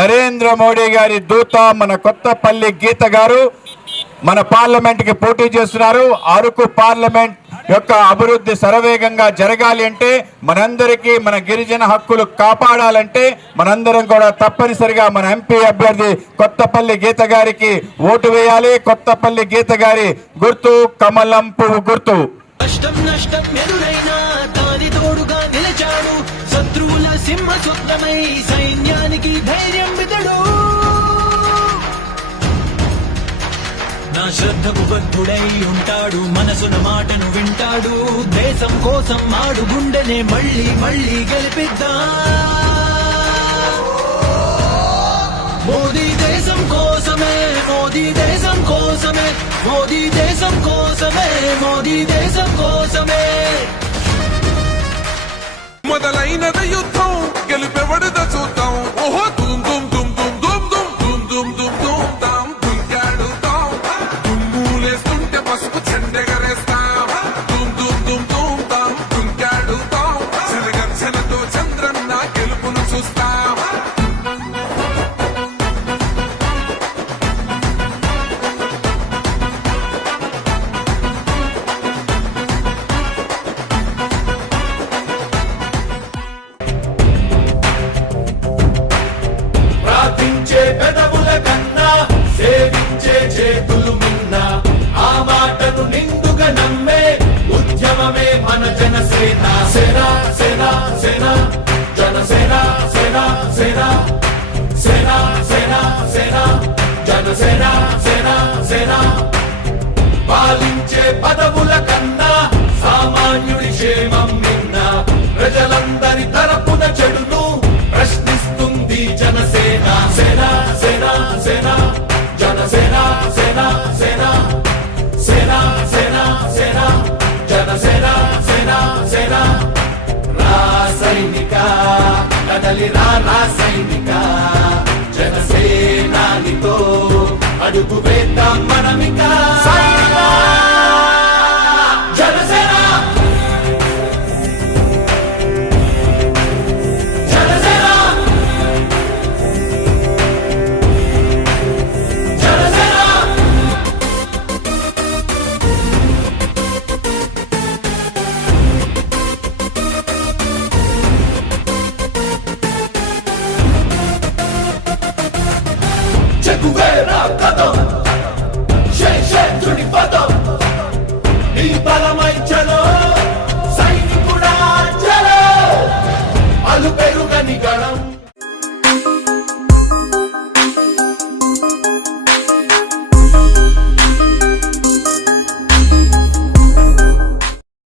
నరేంద్ర మోడీ గారి దూత మన కొత్తపల్లి గీత గారు మన పార్లమెంట్కి పోటీ చేస్తున్నారు. అరకు పార్లమెంట్ యొక్క అభివృద్ధి శరవేగంగా జరగాలి అంటే మనందరికీ మన గిరిజన హక్కులు కాపాడాలంటే మనందరం కూడా తప్పనిసరిగా మన ఎంపీ అభ్యర్థి కొత్తపల్లి గీత గారికి ఓటు వేయాలి. కొత్తపల్లి గీత గారి గుర్తు కమలం పువ్వు గుర్తు. నష్టం నష్టం తోడుగా నిలిచాడు. సింహ సైన్యానికి ధైర్యం వితడు నా శ్రద్ధకు బద్ధుడై ఉంటాడు మనసున మాటను వింటాడు. దేశం కోసం ఆడు గుండెనే మళ్ళీ మళ్ళీ గెలిపిద్దా. మోదీ దేశం కోసమే మోదీ దేశం కోసమే మోదీ దేశం కోసమే మోదీ దేశం కోసమే. మొదలైనది యుద్ధం. గెలుపెవడు పెదవుల కన్నా సేవించే చేతులు మిన్న ఆ మాటను నిండుగా నమ్మే ఉద్యమమే మన జనసేన. సేన సేన సేన జనసేన సేన సేన సేన సేన సేన జనసేన సేన సేన పాలించే పదవుల కన్నా సామాన్యుడి క్షేమం నిన్న ప్రజలందరి తరపున చెడును తల్లి నా సైనిక. జనసేనానితో అడుగు వేద్దాం మన ఎగువేరా కథం